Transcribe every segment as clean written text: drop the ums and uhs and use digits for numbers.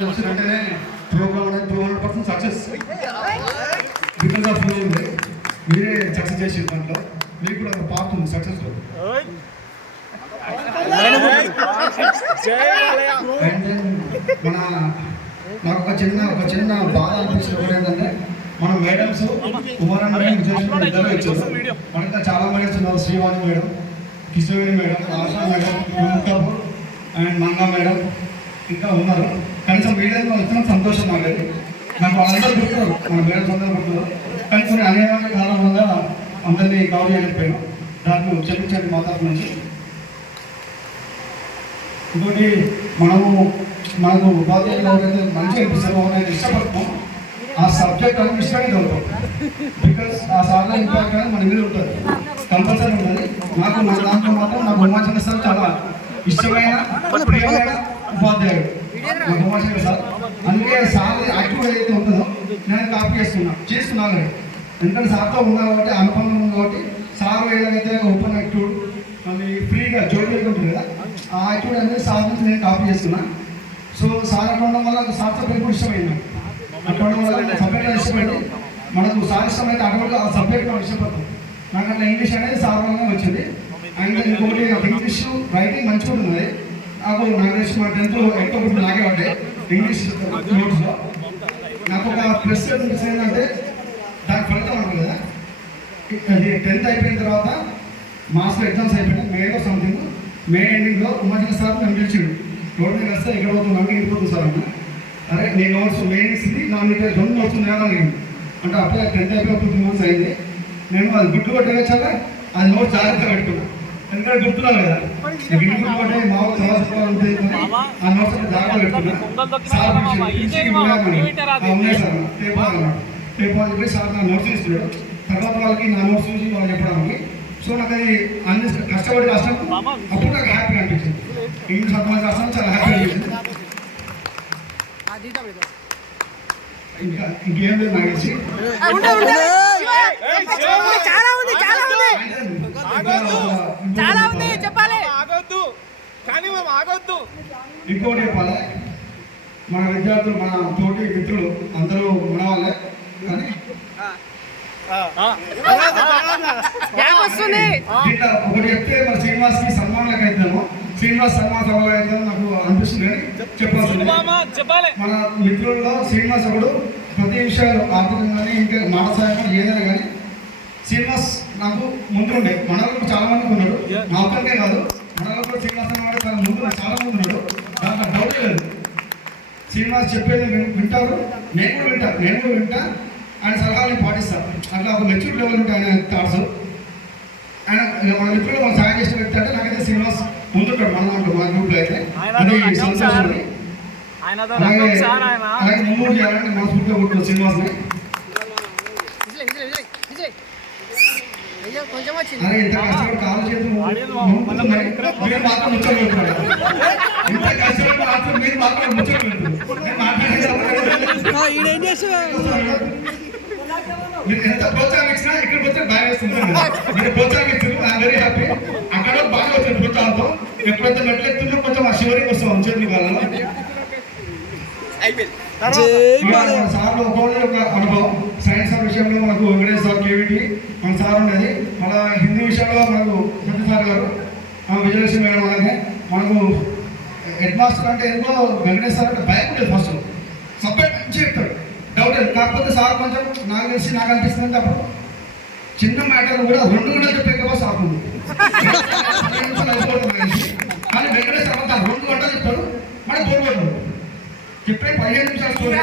వెంటనే ప్రోగ్రామ్ అనేది 200% success because of you ఉంది. మీరే సక్సెస్ చేసి దాంట్లో మీకు కూడా ఒక పార్ట్ ఉంది సక్సెస్లో. అండ్ దెన్ నాకు ఒక చిన్న బాధ అనిపించిన ఏంటంటే మన మేడమ్స్ కుమారన్ మేడం విజయలక్ష్మి ఇద్దరు వచ్చారు. మనకి చాలా మేడమ్స్ ఉన్నారు. Srivani madam, Kishori madam, ASHA madam, Kapoor and Manga madam ఇంకా ఉన్నారు. కనీసం వీడియోలో వచ్చిన సంతోషం మాలేదు. నాకు వాళ్ళందరూ గుర్తున్నారు, మన మేడమ్స్ అందరూ గుర్తున్నారు. కానీ కొన్ని అనేక కారణం వల్ల అందరినీ కవర్ చేయలేకపోయాను. దానికి క్షమించండి మా తరఫు నుంచి. ఇంకోటి మనకు ఉపాధ్యాయులు ఎవరైతే మంచిగా అనిపిస్తారో నేను ఇష్టపడతాం ఆ సబ్జెక్ట్ అనేది ఇష్టంగా చదువుతాం. బికాస్ ఆ సార్లో ఇంపాక్ట్ అనేది మన మీద ఉంటుంది, కంపల్సరీ ఉంటుంది. నాకు నా దాంట్లో మాత్రం నాకు ఉమాచంద్ర సార్ చాలా ఇష్టమైన ప్రియమైన ఉపాధ్యాయుడు మా ఉమాచంద్ర సార్. అందుకే సార్ యాక్టివ్ ఏదైతే ఉంటుందో నేను కాపీ చేస్తున్నాను. ఎందుకంటే సార్తో ఉన్నా కాబట్టి అనుబంధం ఉంది కాబట్టి సార్ ఏదైతే ఓపెన్ యాక్టివ్ మళ్ళీ ఫ్రీగా జోడి ఉంటుంది కదా ఆ యాక్టివ్ అనేది సార్ నుంచి నేను కాపీ చేస్తున్నా. సో సార్ అట్లా ఉండడం వల్ల సార్తో పేరు కూడా ఇష్టమైంది. అట్లా ఉండడం వల్ల సబ్జెక్ట్ ఇష్టమైంది. మనకు సార్ ఇష్టమైతే అటువంటి ఆ సబ్జెక్ట్ మనం ఇష్టపడతాం. నాకు అట్లా ఇంగ్లీష్ అనేది సార్ వల్లనే వచ్చింది. అండ్ ఇంకోటి ఇంగ్లీష్ రైటింగ్ మంచిగా ఉంటుంది. నాకు తెలిసి మా 10th ఎక్కువ గుర్తు నాకే పడ్డాయి ఇంగ్లీష్ నోట్స్లో. నాకు ఒక ప్లస్ ఏంటంటే దాని ఫలితం ఉంటుంది కదా, అది 10th అయిపోయిన తర్వాత మాస్టర్ ఎగ్జామ్స్ అయిపోయినాయి. మేలో సంథింగ్ మే ఎండింగ్లో ఉమాచంద్ర సార్ నన్ను పిలిచిండు. రోడ్ మీద వస్తే ఇక్కడ పోతున్నాను ఇంటిపోతుంది సార్ అన్న. అరే నీ నోట్స్ మెయిన్ ఇస్తుంది నా మీద 2 నోట్స్ ఉన్నాయా నేను అంటే అప్పుడే 10th అయిపోయి 2 months అయింది. నేను అది గుర్తు కొట్టేచ్చాక అది నోట్స్ జాగ్రత్తగా పెట్టుకున్నాను. ఎందుకంటే గుర్తున్నాను కదా ఇంటి గుర్తుపట్టే మా తర్వాత ఆ నోట్స్ జాగ్రత్తగా పెట్టుకున్నాను. సార్ ఉన్నాయి సార్ పేపర్ చెప్పి సార్ నా నోట్స్ ఇస్తున్నాడు. తర్వాత వాళ్ళకి నా నోట్స్ చూసి వాళ్ళు చెప్పడానికి. సో నాకు అది అన్ని కష్టపడి రాష్ట్రం అప్పుడు నాకు హ్యాపీ అనిపించింది. ఇంగ్లీష్ అర్థం రాష్ట్రం చాలా హ్యాపీ అనిపించింది. ఇంకా ఇంకేం లేదు నాకు తెలిసి. ఇంకోటి చెప్పాలి, మన విద్యార్థులు మన తోటి మిత్రులు అందరూ మన వాళ్ళే. కానీ ఒకటి చెప్తే మన శ్రీనివాస్కి సన్మానాలకు అవుతాము, శ్రీనివాస్ సన్మాన సభలో అయితే నాకు అనిపిస్తుంది అని చెప్పాల్సింది. మన మిత్రుల్లో శ్రీనివాస్ ఒకడు ప్రతి విషయాలు ఆర్థికంగానే ఇంకా మాట సాయం ఏదైనా కానీ శ్రీనివాస్ నాకు ముందు ఉండే. మనలో చాలా మందికి ఉన్నాడు, నా ఒక్కరికే కాదు మనలో కూడా శ్రీనివాస్ అన్నవాడు తన ముందు చాలా మంది ఉన్నాడు. దాంట్లో డౌట్ లేదు. శ్రీనివాస్ చెప్పేది వింటారు, నేను కూడా వింటా ఆయన సలహాలను పాటిస్తాను. అట్లా ఒక మెచ్యూర్ లెవెల్ ఉంటే ఆయన థాట్స్. ఆయన మన మిత్రులు మనం సాయం చేసిన వ్యక్తి అంటే నాకైతే శ్రీనివాస్ ముందుంటాడు మన దాంట్లో మన గ్రూప్లో అయితే. అది సంతోషం. అలాగే ముందు చేయాలంటే మనస్ఫూర్తిగా కొట్టుకున్నాం శ్రీనివాస్ని. అరే ఇంత కష్టపడి కాలు చేతులు మీరు మాత్రం ముచ్చలు పెడుతున్నారు. ఇంత కష్టపడి మాత్రం మీరు మాత్రం ముచ్చలు పెడుతున్నారు. మీరు ఎంత ప్రోత్సాహం ఇచ్చినా ఇక్కడికి వచ్చి బాగా వేస్తుంటారు. మీరు ప్రోత్సాహం ఇచ్చారు, ఐఎమ్ వెరీ హ్యాపీ. అక్కడ బాగా వచ్చింది ప్రోత్సాహంతో. ఎప్పుడైతే మెట్లెత్తుందో కొంచెం ఆ శివరికి వస్తాం చేతులు కాలంలో. సార్లు ఒక్కొక్కటి ఒక అనుభవం. సైన్స్ విషయంలో మనకు వెంకటేష్ సార్ కేవీటీ మన సార్ ఉండేది. మన హిందీ విషయంలో మనకు సత్య సార్ గారు, విజయలక్ష్మి మేడం. అలాగే మనకు హెడ్ మాస్టర్ అంటే ఎందుకో వెంకటేష్ సార్ అంటే భయం ఉండేది. ఫస్ట్ సబ్జెక్ట్ నుంచి చెప్తాడు, డౌట్ లేదు. కాకపోతే సార్ కొంచెం నాకు తెలిసి నాకు అనిపిస్తుంది అప్పుడు చిన్న మ్యాటర్ కూడా 2 గంటలు చెప్పే సార్ ఉంది. కానీ వెంకటేష్ సార్ అంతా 2 గంటలు చెప్తాడు, మనకు బోర్గొట్టడు. చెప్పే 15 నిమిషాలు స్టోరీ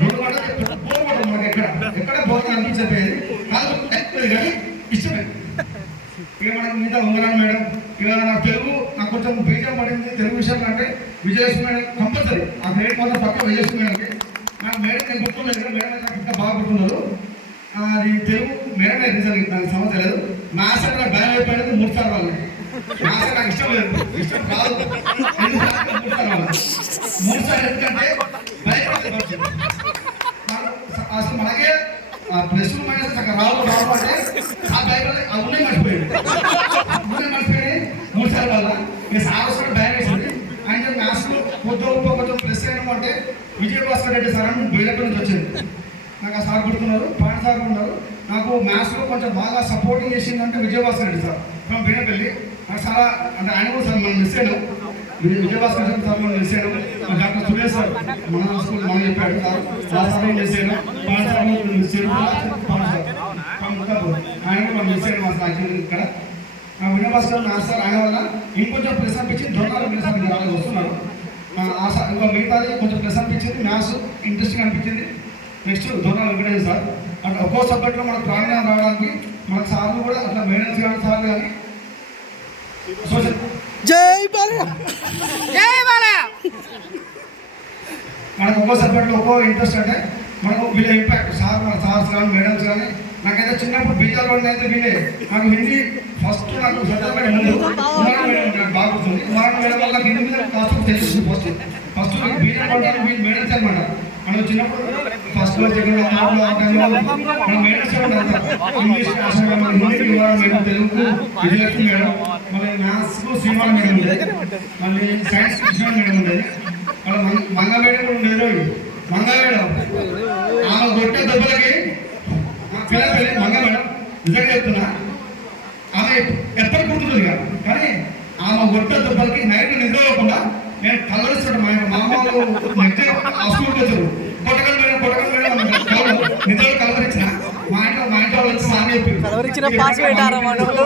2 గంటలు చెప్తాడు, బోర్గొట్టడు. మనకి ఎక్కడ బోర్ అనిపించకపోయేది కాదు, కానీ ఇష్టమే. ఇక మనకు మిగతా ఉంగరాన్ మేడం. ఇక నాకు తెలుగు నాకు కొంచెం బీజం పడింది తెలుగు విషయం అంటే విజయలక్ష్మి మేడం కంపల్సరీ. ఆ గ్రేడ్ మాత్రం పక్క విజయలక్ష్మి మేడంకి. నాకు మేడం నేను గుర్తులేదు, మేడం అయితే నాకు ఇంకా బాగా గుర్తున్నారు. అది తెలుగు మేడమే రీజన్, నాకు సమస్య లేదు. మ్యాథ్స్ అంటే నాకు భయం అయిపోయినది 3 సార్లు వాళ్ళు. మ్యాథ్స్ నాకు ఇష్టం లేదు, ఇష్టం కాదు. 3 సార్లు ఎందుకంటే భయపడుతుంది. అసలు మనకే ప్లస్ మైనస్ అక్కడ రావు అంటే ఆ భయపడి అవునే మర్చిపోయాడు. 3 సార్లు వల్ల ఇక సార్ భయం వేసింది. ఆయన మ్యాథ్స్లో కొంచెం ప్లస్ అయినా అంటే విజయభాస్కర్ రెడ్డి సార్ అని బీజేపీ నుంచి వచ్చింది. నాకు ఆ సార్ గుర్తున్నారు, పాయింట్ సార్ ఉన్నారు. నాకు మ్యాథ్స్లో కొంచెం బాగా సపోర్టింగ్ చేసిందంటే విజయభాస్కర్ రెడ్డి సార్ ఫ్రమ్ బీనపల్లి. నాకు చాలా అంటే ఆయన కూడా సార్ మనం మిస్ అయ్యాం. విజయభాస్కర్ రెడ్డి సార్ మనం మిస్ అయ్యాం. డాక్టర్ సురేష్ సార్ మన స్కూల్ మనం చెప్పాడు సార్ ఆ సార్ మిస్ అయ్యాం. పాయింట్ సార్ మిస్ అయ్యాం. ఆయన కూడా మనం మిస్ అయ్యాం మా సార్ ఇక్కడ. విజయభాస్కర్ మ్యాథ్స్ సార్ ఆయన వల్ల ఇంకొంచెం ప్లస్ అనిపించింది. దొంగలు సార్ వాళ్ళు వస్తున్నారు. ఇంకా మిగతాది కొంచెం ప్లస్ అనిపించింది. మ్యాథ్స్ ఇంట్రెస్టింగ్ అనిపించింది. నెక్స్ట్ దొంగ వెంకటేశ్వర సార్ అంటే ఒక్కో సబ్జెక్ట్లో మనకు ప్రావీణ్యం రావడానికి మన సార్లు కూడా అట్లా మేడమ్స్ కానీ సార్లు కానీ సోషల్ మనకు ఒక్కో సబ్జెక్ట్లో ఒక్కో ఇంట్రెస్ట్ అంటే మనకు వీళ్ళ ఇంపాక్ట్ సార్ మన సార్స్ కానీ మేడమ్స్ కానీ. నాకైతే చిన్నప్పుడు బీజాలు అయితే వీళ్ళే. నాకు హిందీ ఫస్ట్ నాకు సత్యపడి ముందు నాకు బాగా గుర్తుంది. మేడం వల్ల హిందీ మీద కాస్త తెలుస్తుంది. ఫస్ట్ బీజాలు మేడమ్స్ అనమాట. మనం చిన్నప్పుడు ఫస్ట్ సెకండ్ మనం మేడమ్స్ ఇంగ్లీష్ మన హిందీకి మేడం, తెలుగు విజయలక్ష్మి మేడం, మళ్ళీ మ్యాథ్స్కు శ్రీమా మేడం ఉండేది, మళ్ళీ సైన్స్ కృష్ణ మేడం ఉండేది, మళ్ళీ మంగ మేడం కూడా ఉండేది. మంగ మేడం ఆమె కొట్టే దెబ్బలకి పిల్లలు మంగ మేడం నిజంగా చెప్తున్నా ఆమె ఎప్పటి గుర్తుంది కానీ ఆమె కొట్టే దెబ్బలకి నైట్ నిద్రపోకుండా నేను కలరిస్తాడు. మా మామూలు మధ్య ఆ స్కూల్కి వచ్చారు. కొట్టగలు మేడం నిద్రలో కలవరించిన మా ఇంట్లో వాళ్ళు వచ్చి మా చెప్పారు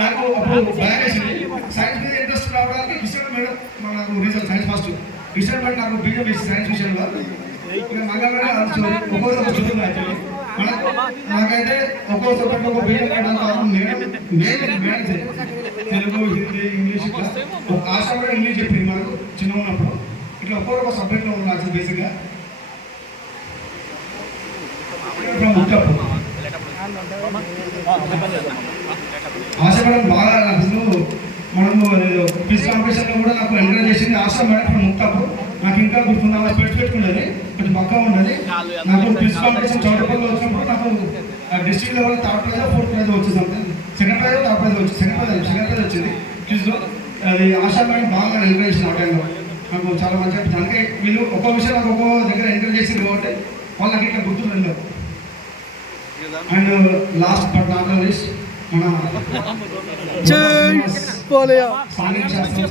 నాకు అప్పుడు భయం వేసింది. సైన్స్ మీద ఇంట్రెస్ట్ రావడానికి డిస్టర్బ్ మేడం నాకు రీజన్ సైన్స్ ఫస్ట్ డిస్టర్బ్ అంటే నాకు బీజం వేసి సైన్స్ విషయంలో ఒక్కొక్క చదువుతుంది. యాక్చువల్లీ నాకైతే ఒక్కో సబ్జెక్ట్ ఒక బీజం మేడం తెలుగు హిందీ ఇంగ్లీష్ ఇట్లా ఒక ఆశ కూడా ఇంగ్లీష్ చెప్పింది మనకు చిన్న ఉన్నప్పుడు. ఇట్లా ఒక్కొక్క సబ్జెక్ట్లో ఉన్నాను బేసిక్గా. ఆశ మేడం బాగా నాకు మనము క్విజ్ కాంపిటీషన్లో కూడా నాకు ఎంకరేజ్ చేసింది. ఆశ మేడం ముక్తాపు నాకు ఇంకా గుర్తుంది. అలా పెట్టుకునేది కొంచెం పక్కా ఉండేది. నాకు క్విజ్ కాంపిటీషన్ చౌటపల్లిలో వచ్చినప్పుడు నాకు district level third prize fourth prize వచ్చింది. సెకండ్ ప్రైజ్ థర్డ్ ప్రైజ్ వచ్చింది. సెకండ్ ప్రైజ్ వచ్చింది క్విజ్లో. అది ఆశా మేడం బాగా ఎంకరేజ్ చేసిన ఆ టైంలో నాకు చాలా మంచిగా అనిపించింది. అందుకే వీళ్ళు ఒక్కో విషయం నాకు ఒక్కో దగ్గర ఎంకరేజ్ చేసింది కాబట్టి వాళ్ళు నాకు ఇట్లా గుర్తు వెళ్ళారు. And last but not least మన సాంఘిక శాస్త్రం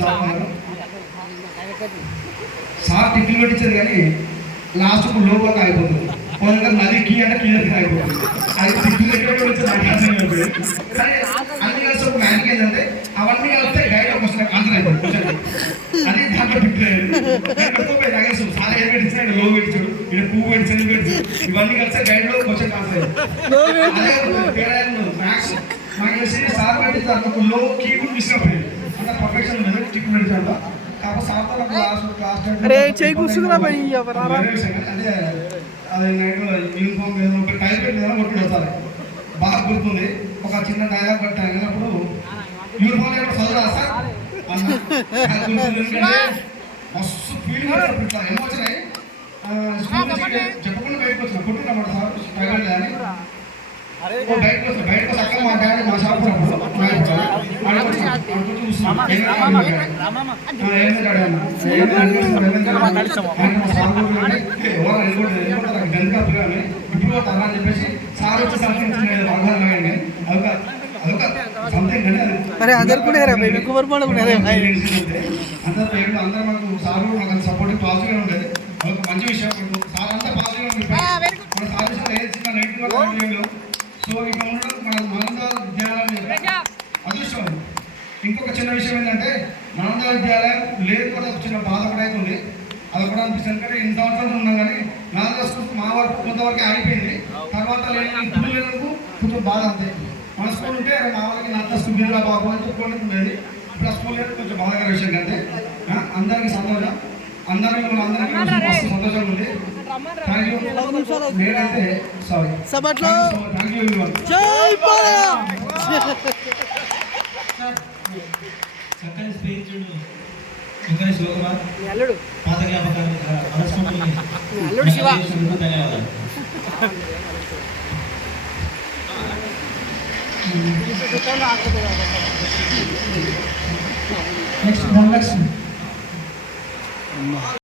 సార్ టిక్కిలు పెట్టించేది కానీ లాస్ట్కు లోపల అయిపోతుంది. వాళ్ళ నదికి అంటే క్లియర్గా అయిపోతుంది. అది టిక్కిలు ఎక్కడ అన్ని కలిసి ఒక మ్యాజిక్ ఏంటంటే అవన్నీ కలిస్తే గైడ్ ఒక ఆన్సర్ అయిపోతుంది. అది దాంట్లో టిక్కు సార్ ఏం పెట్టించాడు లో పెట్టించాడు ఇక్కడ పువ్వు పెట్టించాడు పెట్టించాడు ఇవన్నీ కలిస్తే గైడ్లో క్వశ్చన్ ఆన్సర్ మ్యాథ్స్ మాకు తెలిసింది. సార్ పెట్టించారు ఒక లో కీ కూడా మిస్ అయిపోయింది. అంత పర్ఫెక్షన్ లేదు టిక్కు పెట్టించాడు. కాకపోతే సార్తో నాకు క్లాస్ అదే అది నైట్ యూనిఫామ్ ఏదో ఒక టైం పెట్టిన కొట్టాడు సార్ బాగా గుర్తుంది. ఒక చిన్న డైలాగ్ కట్టాను అప్పుడు యూనిఫామ్ ఏమో చదువురా సార్ మస్తు ఫీలింగ్ ఎమోషన్ అయ్యి చెప్పకుండా బయటకు వచ్చిన కొట్టినమాట సార్ తగలే అని బయటకు వచ్చి అక్కడ మా డాడీ మా షాప్ ఇప్పుడు తన అని చెప్పేసి సార్ వచ్చి సంథింగ్ సంథింగ్ అందరూ మనకు సార్ మనకు సపోర్ట్ పాజిటివ్గా ఉండేది. అదొక మంచి విషయం. సార్ అంతా పాజిటివ్గా ఉంటుంది. మన సార్ విషయంలో ఏ చిన్న నెగిటివ్గా సో ఇక ఉండడం మన నలంద విద్యాలయం అదృష్టం. ఇంకొక చిన్న విషయం ఏంటంటే నలంద విద్యాలయం లేదు కూడా ఒక చిన్న బాధ కూడా అయితే ఉంది. అది కూడా అనిపిస్తుంది. ఎందుకంటే ఇంత సంవత్సరాలు ఉన్నాం కానీ నలంద స్కూల్ మా వరకు కొంతవరకు అయిపోయింది. తర్వాత ఇప్పుడు లేనందుకు కొంచెం బాధ అంతే. మన స్కూల్ ఉంటే మా వాళ్ళకి నలంద స్కూల్ మీద బాబు అని చెప్పుకోవడానికి ఉండేది. ఇప్పుడు ఆ స్కూల్ లేదు కొంచెం బాధాకర విషయం కంటే అందరికీ సంతోషం. అందరికీ మస్తు సంతోషంగా ఉంది. నేనైతే సారీ థ్యాంక్ యూ ఎవరీవన్. చక్కని స్పీచ్ను శివకుమార్ పాత జ్ఞాపకాలు ధన్యవాదాలు. నెక్స్ట్ ధనలక్ష్మి.